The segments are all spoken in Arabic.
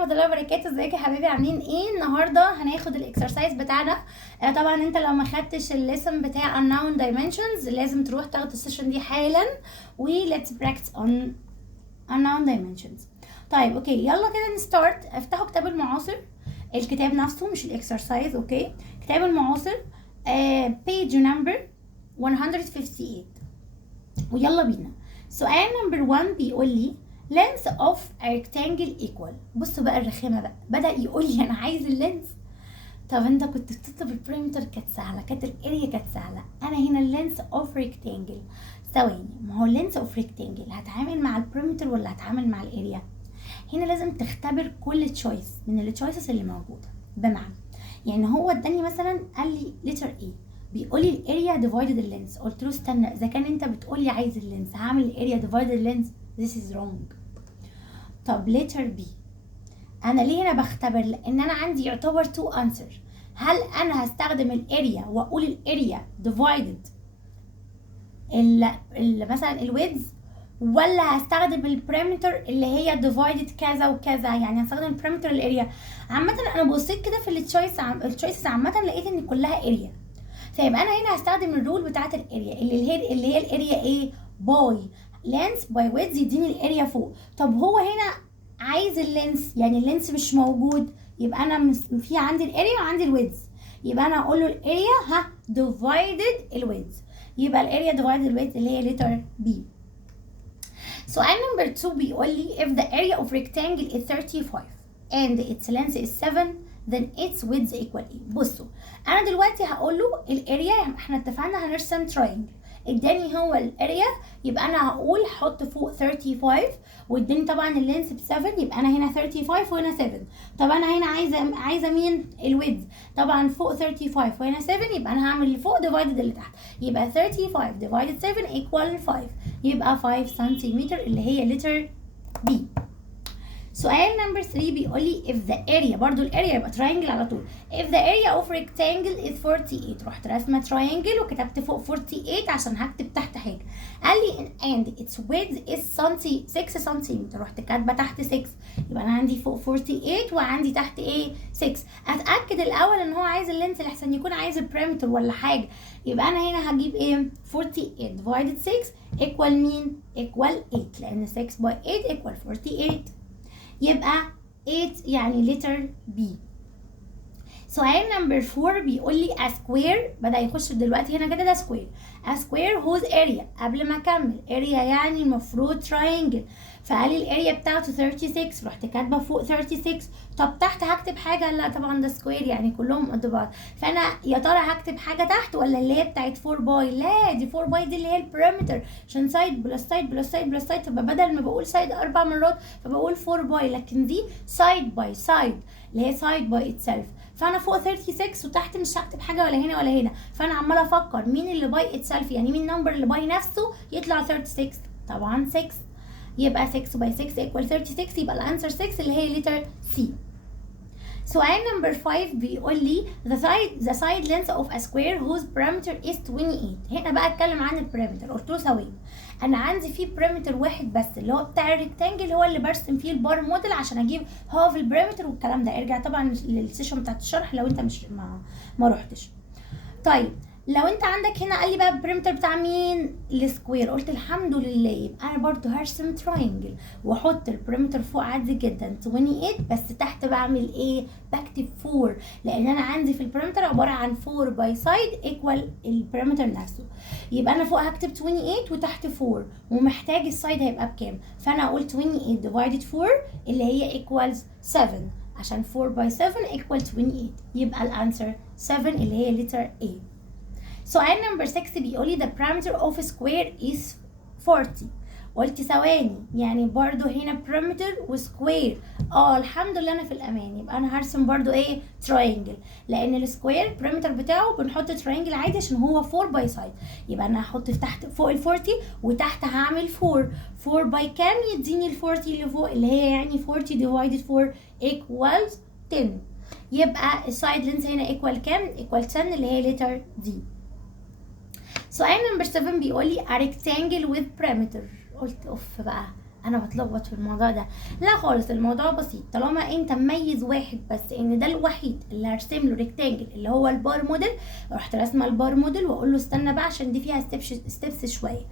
ورحمه الله وبركاته. ازيك يا حبايبي؟ عاملين ايه؟ النهارده هناخد الاكسرسايز بتاعنا. طبعا انت لو ما خدتش الليسن بتاع unknown dimensions لازم تروح تاخد السيشن دي حالا. و let's practice on unknown dimensions. طيب اوكي، يلا كده نستارت. افتحوا كتاب المعاصر، الكتاب نفسه مش الاكسرسايز. اوكي، كتاب المعاصر page number 158 ويلا بينا. سؤال نمبر 1 بيقول لي length of a rectangle equal. بصوا بقى الرخامه بقى، بدأ يقول لي انا عايز اللينس. طب انت كنت بتطلب البريمتر كانت سهله، كانت الاريا كانت سهله، انا هنا اللينس اوف ريكتانجل. ثواني، ما هو اللينس اوف ريكتانجل هتعامل مع البريمتر ولا هتعامل مع الاريا؟ هنا لازم تختبر كل تشويس من التشويسز اللي موجوده. بمعنى يعني هو اداني مثلا قال لي لتر ايه، بيقول لي الاريا ديفايدد اللينس. قلت له استنى، اذا كان انت بتقول لي عايز اللينس هعمل الاريا ديفايدد اللينس. this is wrong. طب لتر بي، انا ليه هنا بختبر؟ لان انا عندي يعتبر تو انسر. هل انا هستخدم الاريا واقول الاريا ديفايدد مثلا الويدز، ولا هستخدم البريمتر اللي هي ديفايدد كذا وكذا؟ يعني هستخدم البريمتر الاريا. عامه انا بصيت كده في التشويسز عامه لقيت ان كلها اريا، فيبقى انا هنا هستخدم الرول بتاعه الاريا اللي هي الاريا ايه؟ باي لينس باي ويدز يديني الاريا فوق. طب هو هنا عايز اللينس، يعني اللينس مش موجود، يبقى انا في عندي الاريا وعندي الويدز، يبقى انا اقول له الاريا ديفايدد الويدز، يبقى الاريا ديفايدد الويدز اللي هي لتر بي. سؤال نمبر 2 بيقول لي if the area of rectangle is 35 and its length is 7 then its width equal ايه. بصوا انا دلوقتي هقول له الاريا، احنا اتفقنا هنرسم تراينجل، اداني هو الاريا، يبقى انا هقول حط فوق 35 واداني طبعا اللينس ب 7، يبقى انا هنا 35 وهنا 7. طب انا هنا عايزه مين؟ الويدز. طبعا فوق 35 وهنا 7، يبقى انا هعمل اللي فوق ديفايدد اللي تحت، يبقى 35 ديفايدد 7 equal 5، يبقى 5 سنتيمتر اللي هي لتر بي. سؤال نمبر 3 بيقول لي if the area، برضو الاريا يبقى triangle على طول. if the area of rectangle is 48، رحت رسمه triangle وكتبت فوق 48 عشان هكتب تحت حاجه. قال لي and its width is 6 سنتيمتر، رحت كاتبه تحت 6، يبقى انا عندي فوق 48 وعندي تحت ايه؟ 6. اتاكد الاول ان هو عايز اللينس لحسن يكون عايز البريمتر ولا حاجه، يبقى انا هنا هجيب ايه؟ 48 divided 6 equal مين؟ equal 8، لان 6 by 8 equal 48، يبقى 8 يعني لتر بي. سؤال نمبر 4 بيقول لي a square، بدأ يخش دلوقتي هنا كده، ده سكوير. a square whose area، قبل ما اكمل area يعني المفروض triangle، فقال لي الاريا بتاعته 36، رحت كاتبه فوق 36. طب تحت هكتب حاجه؟ لا طبعا ده سكوير يعني كلهم قد بعض، فانا يا ترى هكتب حاجه تحت ولا اللي هي بتاعت 4 باي؟ لا دي 4 باي دي اللي هي البريمتر، عشان سايد بلس سايد بلس سايد بلس سايد، تبقى بدل ما بقول سايد 4 مرات فبقول 4 باي، لكن دي سايد باي سايد اللي هي سايد باي اتسلف. فانا فوق 36 وتحت مش هكتب حاجه ولا هنا ولا هنا، فانا عماله افكر مين اللي باي اتسلف، يعني مين النمبر اللي باي نفسه يطلع 36. طبعا 6، يبقى 6 باي 6 equal 36، يبقى الانسر 6 اللي هي لتر سي. سؤال نمبر 5 بيقول لي the side length of a square whose perimeter is 28. هنا بقى اتكلم عن البريمتر، قلت له ثواني، انا عندي فيه بريمتر واحد بس اللي هو بتاع الريكتانجل، هو اللي برسم فيه البار موديل عشان اجيب هاف البريمتر والكلام ده. ارجع طبعا للسيشن بتاعت الشرح لو انت مش ما رحتش. طيب لو انت عندك هنا قال لي بقى البريمتر بتاع مين؟ السكوير، قلت الحمد لله، يبقى انا برضو هرسم تراينجل واحط البريمتر فوق عادي جدا 28، بس تحت بعمل ايه؟ بكتب 4، لان انا عندي في البريمتر عباره عن 4 باي سايد ايكوال البريمتر نفسه، يبقى انا فوق هكتب 28 وتحت 4، ومحتاج السايد هيبقى بكام؟ فانا اقول 28 ديفايدد 4 اللي هي ايكوالز 7، عشان 4 باي 7 ايكوال 28، يبقى الانسر 7 اللي هي لتر A. سؤال نمبر 6 بيقول لي the perimeter of square is 40. قلت ثواني، يعني برضو هنا perimeter وسكوير، الحمد لله انا في الامان، يبقى انا هرسم برضو ايه؟ تراينجل، لان السكوير perimeter بتاعه بنحط تراينجل عادي عشان هو 4 باي سايد، يبقى انا هحط تحت فوق ال 40 وتحت هعمل 4 باي كام يديني ال 40 اللي فوق اللي هي يعني 40 divided 4 equals 10، يبقى السايد لينس هنا equal كام؟ equal 10 اللي هي لتر دي. سؤال نمبر 7 بيقول لي a rectangle with perimeter. قلت اوف بقى، انا بتلخبط في الموضوع ده. لا خالص، الموضوع بسيط. طالما انت مميز واحد بس ان ده الوحيد اللي هرسم له ريكتانجل اللي هو البار موديل، رحت راسمه البار موديل واقول له استنى بقى عشان دي فيها ستيبس شويه.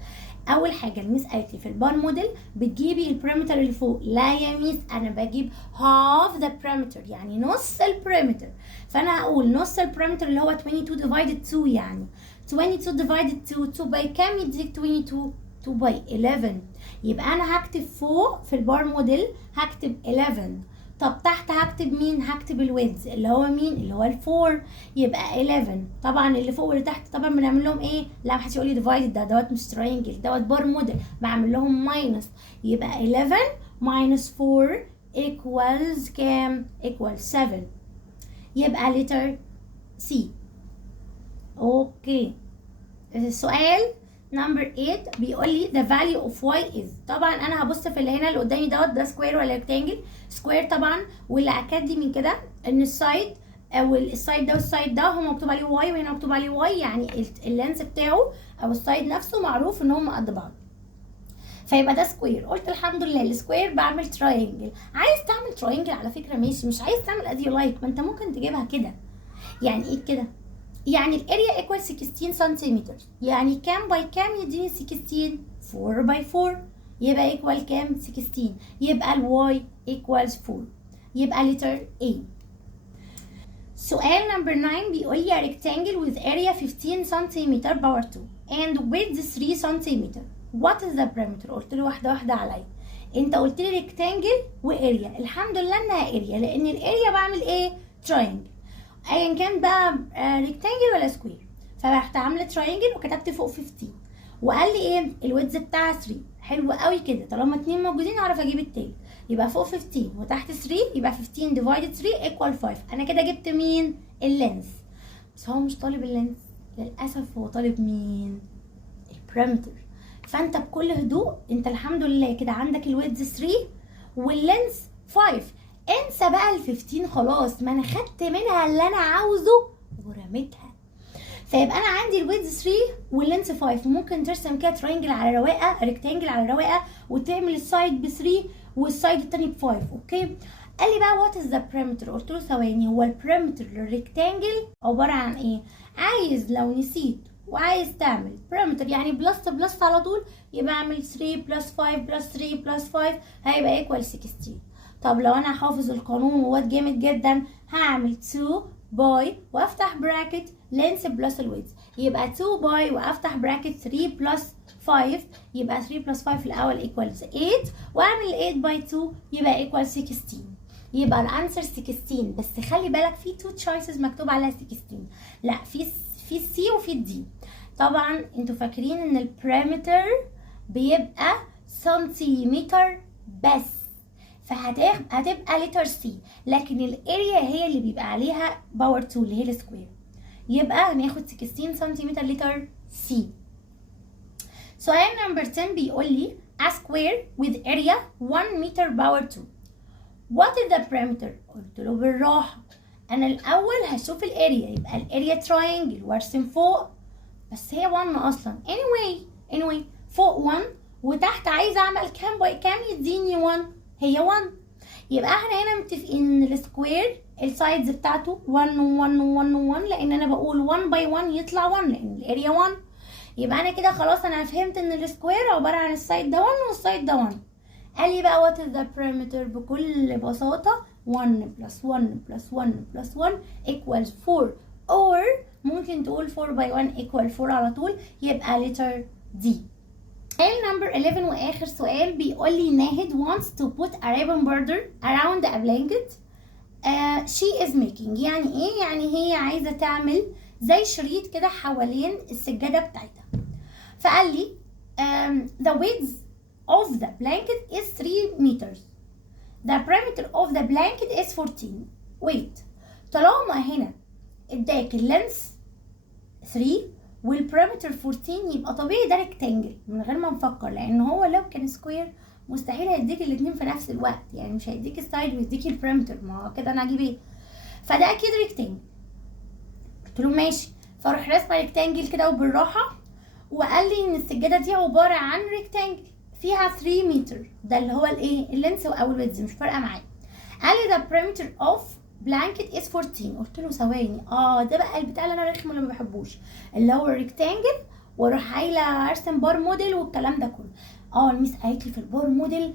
اول حاجه الميس قالت لي في البار موديل بتجيبي البريمتر اللي فوق. لا يا ميس، انا بجيب half the perimeter، يعني نص البريمتر. فانا هقول نص البريمتر اللي هو 22 divided 2، يعني 22 divided 2 باي كام يديك 22؟ 2 باي 11. يبقى انا هكتب فوق في البار موديل هكتب 11. طب تحت هكتب مين؟ هكتب الويدز اللي هو مين؟ اللي هو الفور. يبقى 11. طبعا اللي فوق واللي تحت طبعا بنعمل لهم ايه؟ لا محدش يقول لي ديفايدد، دوت مش تراينجل، دوت بار موديل، بعمل لهم ماينس. يبقى 11 minus 4 equals كام؟ equals 7. يبقى letter C. اوكي. السؤال نمبر 8 بيقول لي the value of y is. طبعا انا هبص في اللي هنا اللي قدامي دوت، ده سكوير ولا ريكتانجل؟ سكوير طبعا. واللي اكد لي من كده ان السايد او السايد ده والسايد ده هو مكتوب عليه واي وهنا مكتوب عليه واي، يعني اللينس بتاعه او السايد نفسه معروف ان هم قد بعض، فيبقى ده سكوير. قلت الحمد لله السكوير بعمل تراينجل. عايز تعمل تراينجل على فكره ماشي، مش عايز تعمل از يو لايك، ما انت ممكن تجيبها كده. يعني ايه كده؟ يعني الاريا ايكوال 16 سنتيمتر، يعني كام باي كام يديني 16؟ 4 باي 4 يبقى ايكوال كام؟ 16. يبقى الواي ايكوالز 4. يبقى لتر A. سؤال نمبر 9 بيقول لي a rectangle with area 15 سنتيمتر باور 2 and width 3 سنتيمتر. what is the perimeter؟ قلت له واحده واحده عليا. انت قلت لي ريكتانجل واريا، الحمد لله انها اريا لان الاريا بعمل ايه؟ تراينجل. ايا كان بقى ريكتانجل ولا سكوير. فرحت عامله تراينجل وكتبت فوق 15 وقال لي ايه؟ الويدز بتاعها 3. حلو قوي كده، طالما 2 موجودين اعرف اجيب التالت. يبقى فوق 15 وتحت 3 يبقى 15 ديفايدد 3 ايكوال 5. انا كده جبت مين؟ اللينس. بس هو مش طالب اللينس للاسف، هو طالب مين؟ البريمتر. فانت بكل هدوء انت الحمد لله كده عندك الويدز 3 واللينس 5. انسى بقى ال 15 خلاص، ما انا خدت منها اللي انا عاوزه ورميتها. فيبقى انا عندي الويدز 3 واللينس 5. وممكن ترسم كده ترينجل على رواقه، ريكتانجل على رواقه، وتعمل السايد ب 3 والسايد التاني ب 5. اوكي. قال لي بقى وات از ذا بريمتر؟ قلت له ثواني، هو البريمتر للريكتانجل عباره عن ايه؟ عايز لو نسيت وعايز تعمل بريمتر يعني بلس بلس على طول، يبقى اعمل 3 بلس 5 بلس 3 بلس 5 هيبقى ايكوال 16. طب لو انا حافظ القانون وواد جامد جدا هعمل 2 باي وافتح براكت لينس بلس الويدز، يبقى 2 باي وافتح براكت 3 بلس 5 يبقى 3 بلس 5 الاول ايكوالز 8 واعمل 8 باي 2 يبقى ايكوال 16. يبقى الانسر 16. بس خلي بالك في 2 تشويسز مكتوب عليها 16. لا في السي وفي الدي. طبعا انتوا فاكرين ان البريمتر بيبقى سنتيمتر بس، فهتبقى لتر سي، لكن الاريا هي اللي بيبقى عليها باور 2 اللي هي السكوير. يبقى هناخد 16 سنتيمتر لتر سي. سؤال نمبر 10 بيقول لي a square with area 1 meter power 2. what is the perimeter؟ قلت له بالراحه، انا الاول هشوف الاريا، يبقى الاريا تراينجل وارسم فوق، بس هي 1 اصلا. anyway فوق 1 وتحت عايزه اعمل كام باي كام يديني 1، هي 1. يبقى احنا هنا متفقين ان السكوير السايدز بتاعته 1 و1 و1 و1، لان انا بقول 1 باي 1 يطلع 1 لان الاريا 1. يبقى انا كده خلاص انا فهمت ان السكوير عباره عن السايد ده 1 والسايد ده 1. قال لي بقى وات از ذا perimeter؟ بكل بساطه 1 بلس 1 بلس 1 بلس 1 equals 4، or ممكن تقول 4 باي 1 equal 4 على طول، يبقى letter D. سؤال نمبر 11 واخر سؤال بيقول لي ناهد wants to put a ribbon border around a blanket she is making. يعني ايه؟ يعني هي عايزه تعمل زي شريط كده حوالين السجاده بتاعتها. فقال لي the width of the blanket is 3 meters. The perimeter of the blanket is 14. wait، طالما هنا اداك اللينس 3 والبريمتر 14 يبقى طبيعي ده ريكتانجل من غير ما نفكر، لان هو لو كان سكوير مستحيل هيديك الاثنين في نفس الوقت، يعني مش هيديك السايد ويديك البريمتر، ما هو كده انا هجيب ايه؟ فده اكيد ريكتانجل. قلت له ماشي، فاروح راسمه ريكتانجل كده وبالراحه، وقال لي ان السجاده دي عباره عن ريكتانجل، فيها 3 متر، ده اللي هو الايه اللينس او الويدز، مش فارقه معايا. قال لي the perimeter of blanket is 14. قلت له ثواني، ده بقى البتاع اللي انا رخم اللي ما بحبوش، اللي هو الريكتانجل واروح قايله ارسم بار موديل والكلام ده كله. الميس قالت لي في البار موديل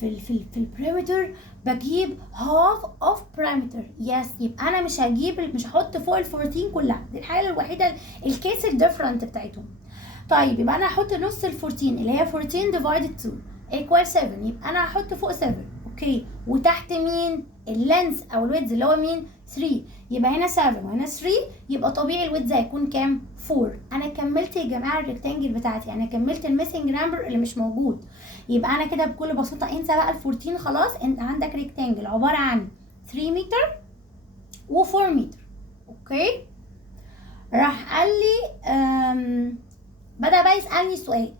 في البريمتر بجيب half of perimeter. يس، يبقى انا مش هحط فوق ال 14 كلها، دي الحاجه الوحيده الكيس الديفرنت بتاعتهم. طيب يبقى انا هحط نص ال 14 اللي هي 14 divided 2 equal 7، يبقى انا هحط فوق 7. اوكي، وتحت مين؟ اللينس او الويدز اللي هو مين؟ 3. يبقى هنا 7 وهنا 3، يبقى طبيعي الويدز هيكون كام؟ 4. انا كملت يا جماعه الريكتانجل بتاعتي، انا كملت الميسنج نمبر اللي مش موجود. يبقى انا كده بكل بساطه انسى بقى ال 14 خلاص، انت عندك ريكتانجل عباره عن 3 متر و4 متر. اوكي، راح قال لي بدأ بقى يسألني سؤال.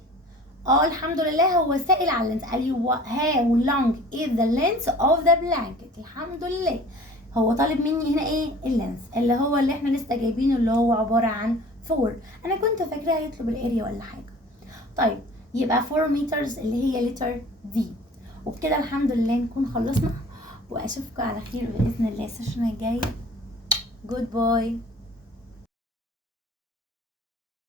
الحمد لله هو سائل على اللينس، قال لي how long is the length of the blanket. الحمد لله هو طالب مني هنا ايه؟ اللينس اللي هو اللي احنا لسه جايبينه اللي هو عبارة عن 4. انا كنت فاكرها يطلب الاريا ولا حاجة. طيب يبقى 4 meters اللي هي لتر دي. وبكده الحمد لله نكون خلصنا، واشوفكم على خير باذن الله السيشن الجاي. جود باي.